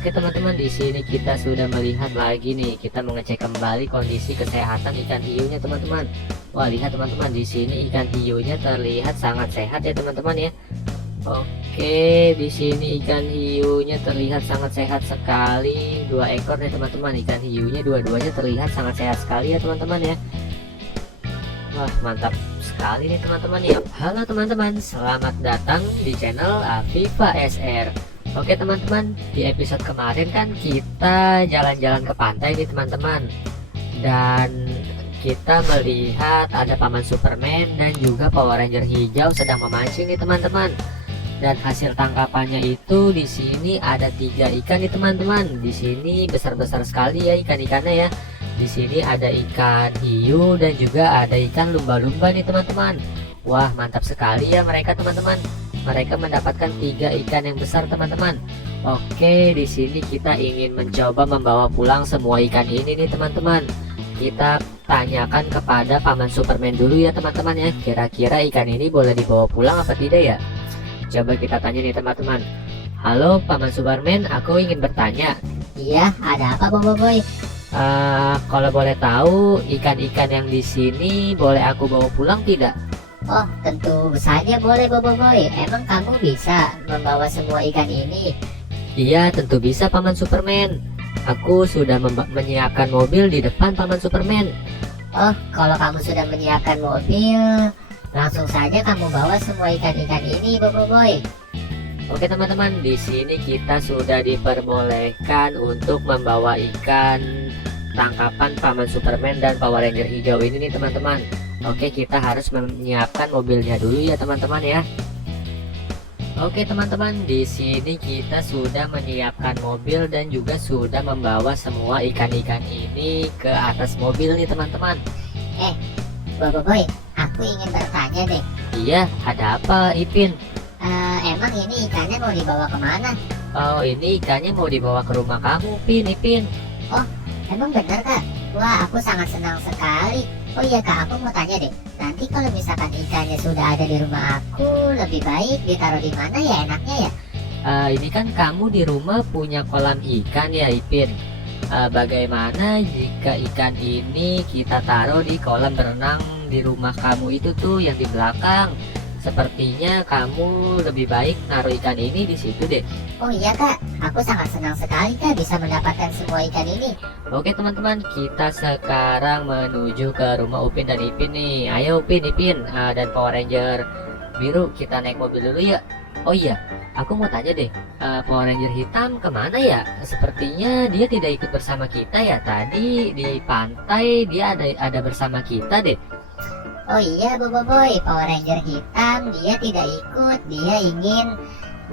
Oke teman-teman, di sini kita sudah melihat lagi nih, kita mengecek kembali kondisi kesehatan ikan hiunya teman-teman. Wah, lihat teman-teman, di sini ikan hiunya terlihat sangat sehat ya teman-teman ya. Oke, di sini ikan hiunya terlihat sangat sehat sekali. 2 ekor nih teman-teman, ikan hiunya dua-duanya terlihat sangat sehat sekali ya teman-teman ya. Wah, mantap sekali nih teman-teman ya. Halo teman-teman, selamat datang di channel Aviva SR. Oke teman-teman, di episode kemarin kan kita jalan-jalan ke pantai nih teman-teman, dan kita melihat ada paman Superman dan juga Power Ranger hijau sedang memancing nih teman-teman. Dan hasil tangkapannya itu di sini ada 3 ikan nih teman-teman. Di sini besar-besar sekali ya ikan-ikannya ya. Di sini ada ikan hiu dan juga ada ikan lumba-lumba nih teman-teman. Wah, mantap sekali ya mereka teman-teman. Mereka mendapatkan 3 ikan yang besar teman-teman. Oke, di sini kita ingin mencoba membawa pulang semua ikan ini nih teman-teman. Kita tanyakan kepada paman Superman dulu ya teman-teman ya. Kira-kira ikan ini boleh dibawa pulang apa tidak ya? Coba kita tanya nih teman-teman. Halo paman Superman, aku ingin bertanya. Iya, ada apa Bobo Boy? Kalau boleh tahu, ikan-ikan yang di sini boleh aku bawa pulang tidak? Oh, tentu saja boleh Bobo Boy. Emang kamu bisa membawa semua ikan ini? Iya, tentu bisa paman Superman. Aku sudah menyiapkan mobil di depan paman Superman. Oh, kalau kamu sudah menyiapkan mobil, langsung saja kamu bawa semua ikan-ikan ini Bobo Boy. Oke teman-teman, di sini kita sudah diperbolehkan untuk membawa ikan tangkapan paman Superman dan Power Ranger hijau ini nih teman-teman. Oke, kita harus menyiapkan mobilnya dulu ya teman-teman ya. Oke teman-teman, di sini kita sudah menyiapkan mobil dan juga sudah membawa semua ikan-ikan ini ke atas mobil nih teman-teman. Bobo Boy, aku ingin bertanya deh. Iya, ada apa Ipin? Emang ini ikannya mau dibawa kemana? Oh, ini ikannya mau dibawa ke rumah kamu, Ipin. Emang benar Kak? Wah, aku sangat senang sekali. Oh iya Kak, aku mau tanya deh. Nanti kalau misalkan ikannya sudah ada di rumah aku, lebih baik ditaruh di mana ya enaknya ya? Ini kan kamu di rumah punya kolam ikan ya Ipin. Bagaimana jika ikan ini kita taruh di kolam berenang di rumah kamu itu tuh yang di belakang? Sepertinya kamu lebih baik naruh ikan ini di situ deh. Oh iya Kak, aku sangat senang sekali Kak bisa mendapatkan semua ikan ini. Oke teman-teman, kita sekarang menuju ke rumah Upin dan Ipin nih. Ayo Upin, Ipin, dan Power Ranger biru, kita naik mobil dulu ya. Oh iya, aku mau tanya deh, Power Ranger hitam kemana ya? Sepertinya dia tidak ikut bersama kita ya. Tadi di pantai dia ada bersama kita deh. Oh iya Bobo Boy, Power Ranger hitam dia tidak ikut. Dia ingin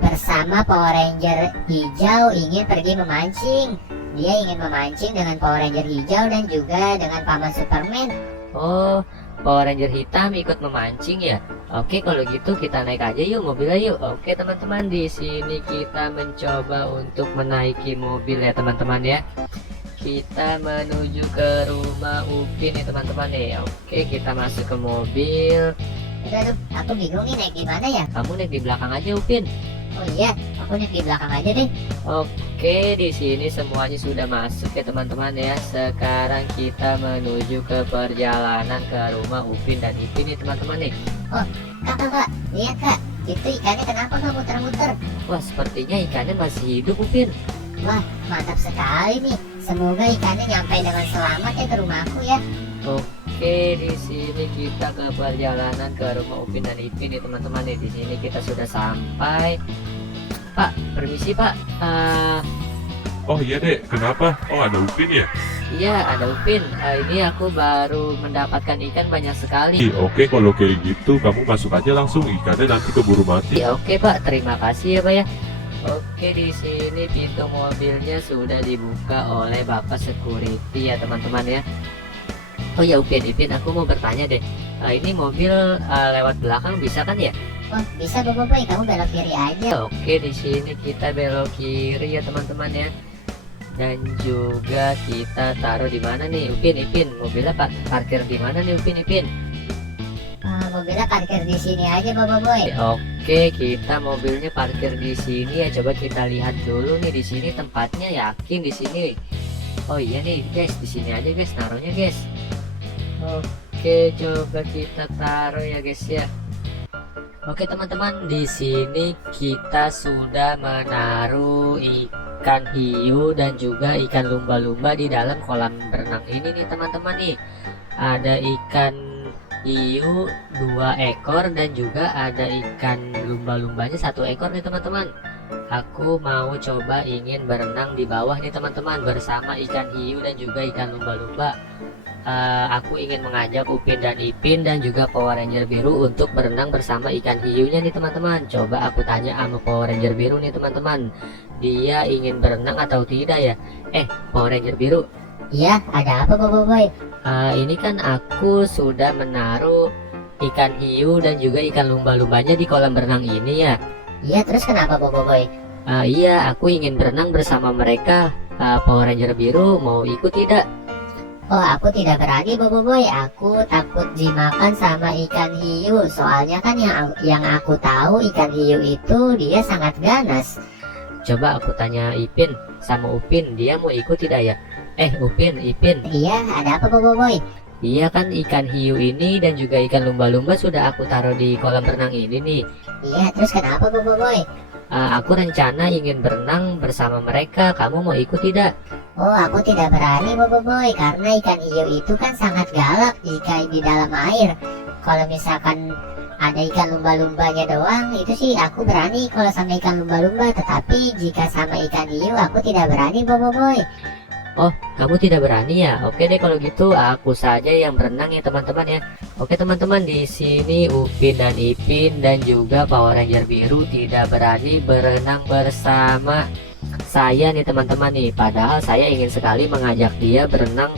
bersama Power Ranger hijau ingin pergi memancing. Dia ingin memancing dengan Power Ranger hijau dan juga dengan paman Superman. Oh, Power Ranger hitam ikut memancing ya. Oke, kalau gitu kita naik aja yuk mobilnya yuk. Oke teman-teman, di sini kita mencoba untuk menaiki mobil ya teman-teman ya. Kita menuju ke rumah Upin nih teman-teman nih. Oke, kita masuk ke mobil. Aduh, aku bingung nih naik di mana ya? Kamu naik di belakang aja Upin. Oh iya, aku naik di belakang aja deh. Oke, di sini semuanya sudah masuk ya teman-teman ya. Sekarang kita menuju ke perjalanan ke rumah Upin dan Ipin nih teman-teman nih. Kak, lihat Kak, itu ikannya kenapa nggak muter-muter? Wah, sepertinya ikannya masih hidup Upin. Wah, mantap sekali nih. Semoga ikannya nyampe dengan selamat ya ke rumahku ya. Oke, di sini kita ke perjalanan ke rumah Upin dan Ipin nih teman-teman nih. Di sini kita sudah sampai. Pak, permisi Pak. Oh iya dek, kenapa? Oh ada Upin ya? Iya, ada Upin. Ini aku baru mendapatkan ikan banyak sekali. Oke kalau kayak gitu kamu masuk aja langsung, ikannya nanti keburu mati. Ya, oke Pak, terima kasih ya Pak ya. Oke, di sini pintu mobilnya sudah dibuka oleh Bapak Security ya teman-teman ya. Oh ya Ipin, aku mau bertanya deh. Ini mobil lewat belakang bisa kan ya? Oh, bisa Bobo Boy, kamu belok kiri aja. Oke, di sini kita belok kiri ya teman-teman ya. Dan juga kita taruh di mana nih Ipin? Mobilnya parkir di mana nih Ipin? Mobilnya parkir di sini aja Bobo Boy. Oke, kita mobilnya parkir di sini ya. Coba kita lihat dulu nih di sini tempatnya, yakin di sini. Oh iya nih guys, di sini aja guys naruhnya guys. Oke, coba kita taruh ya guys ya. Oke teman-teman, di sini kita sudah menaruh ikan hiu dan juga ikan lumba-lumba di dalam kolam berenang ini nih teman-teman nih. Ada ikan hiu 2 ekor dan juga ada ikan lumba-lumbanya 1 ekor nih teman-teman. Aku mau coba ingin berenang di bawah nih teman-teman bersama ikan hiu dan juga ikan lumba-lumba. Aku ingin mengajak Upin dan Ipin dan juga Power Ranger biru untuk berenang bersama ikan hiunya nih teman-teman. Coba aku tanya sama Power Ranger biru nih teman-teman, dia ingin berenang atau tidak ya? Power Ranger biru, Iya, ada apa Boboiboy? ini kan aku sudah menaruh ikan hiu dan juga ikan lumba-lumbanya di kolam berenang ini ya. Iya, terus kenapa Boboiboy? Iya, aku ingin berenang bersama mereka. Power Ranger biru mau ikut tidak? Oh, aku tidak berani Boboiboy. Aku takut dimakan sama ikan hiu. Soalnya kan yang aku tahu ikan hiu itu dia sangat ganas. Coba aku tanya Ipin sama Upin, dia mau ikut tidak ya? Upin, Ipin, Iya, ada apa Boboiboy? iya kan ikan hiu ini dan juga ikan lumba-lumba sudah aku taruh di kolam renang ini nih. Iya, terus kenapa Boboiboy? Aku rencana ingin berenang bersama mereka. Kamu mau ikut tidak? Oh, aku tidak berani Boboiboy karena ikan hiu itu kan sangat galak jika di dalam air. Kalau misalkan ada ikan lumba-lumbanya doang, itu sih aku berani kalau sama ikan lumba-lumba. Tetapi jika sama ikan hiu, aku tidak berani Boboiboy. Oh, kamu tidak berani ya? Oke deh kalau gitu aku saja yang berenang ya teman-teman ya. Oke teman-teman, di sini Upin dan Ipin dan juga Power Ranger biru tidak berani berenang bersama saya nih teman-teman nih. Padahal saya ingin sekali mengajak dia berenang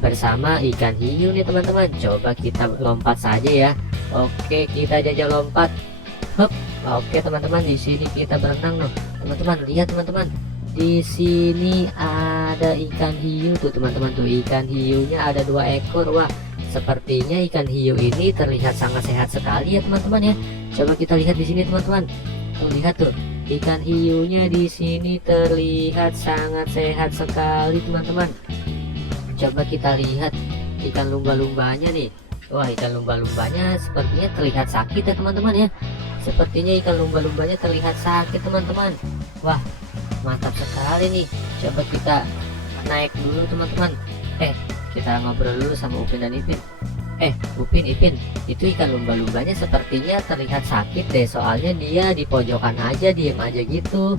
bersama ikan hiu nih teman-teman. Coba kita lompat saja ya. Oke, kita jajal lompat. Hup. Oke teman-teman, di sini kita berenang loh. Teman-teman lihat teman-teman. Di sini ada ikan hiu tuh teman-teman, tuh ikan hiunya ada 2 ekor. Wah, sepertinya ikan hiu ini terlihat sangat sehat sekali ya teman-teman ya. Coba kita lihat di sini teman-teman. Tuh lihat tuh, ikan hiunya di sini terlihat sangat sehat sekali teman-teman. Coba kita lihat ikan lumba-lumbanya nih. Wah, ikan lumba-lumbanya sepertinya terlihat sakit ya teman-teman ya. Sepertinya ikan lumba-lumbanya terlihat sakit teman-teman. Wah, mantap sekali nih. Coba kita naik dulu teman-teman. Kita ngobrol dulu sama Upin dan Ipin. Upin, Ipin, itu ikan lumba-lumbanya sepertinya terlihat sakit deh. Soalnya dia di pojokan aja, diem aja gitu.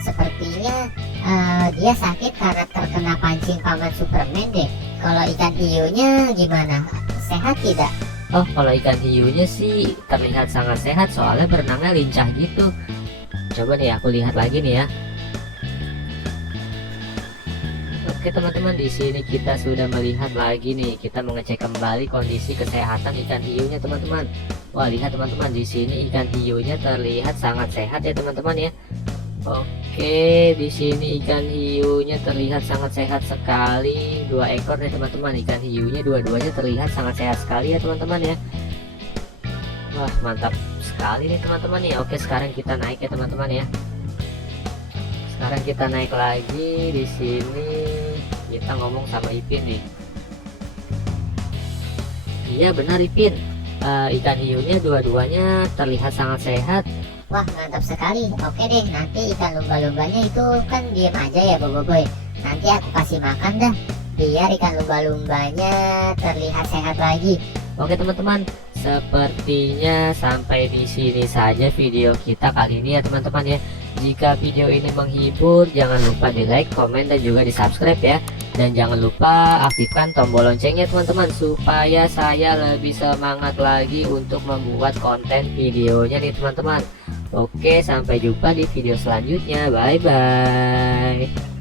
Sepertinya dia sakit karena terkena pancing paman Superman deh. Kalau ikan hiunya gimana? Sehat tidak? Oh, kalau ikan hiunya sih terlihat sangat sehat, soalnya berenangnya lincah gitu. Coba nih aku lihat lagi nih ya. Oke teman-teman, di sini kita sudah melihat lagi nih. Kita mengecek kembali kondisi kesehatan ikan hiunya teman-teman. Wah, lihat teman-teman, di sini ikan hiunya terlihat sangat sehat ya teman-teman ya. Oke, di sini ikan hiunya terlihat sangat sehat sekali. 2 ekor nih teman-teman, ikan hiunya dua-duanya terlihat sangat sehat sekali ya teman-teman ya. Wah, mantap sekali nih teman-teman ya. Oke, sekarang kita naik ya teman-teman ya. Sekarang kita naik lagi. Di sini kita ngomong sama Ipin nih. Iya benar Ipin, ikan hiunya dua-duanya terlihat sangat sehat. Wah, mantap sekali. Oke deh, nanti ikan lumba-lumbanya itu kan diem aja ya Boboiboy. Nanti aku kasih makan dah, biar ikan lumba-lumbanya terlihat sehat lagi. Oke teman-teman, sepertinya sampai di sini saja video kita kali ini ya teman-teman ya. Jika video ini menghibur, jangan lupa di like, komen, dan juga di subscribe ya. Dan jangan lupa aktifkan tombol loncengnya teman-teman, supaya saya lebih semangat lagi untuk membuat konten videonya nih teman-teman. Oke, sampai jumpa di video selanjutnya. Bye bye.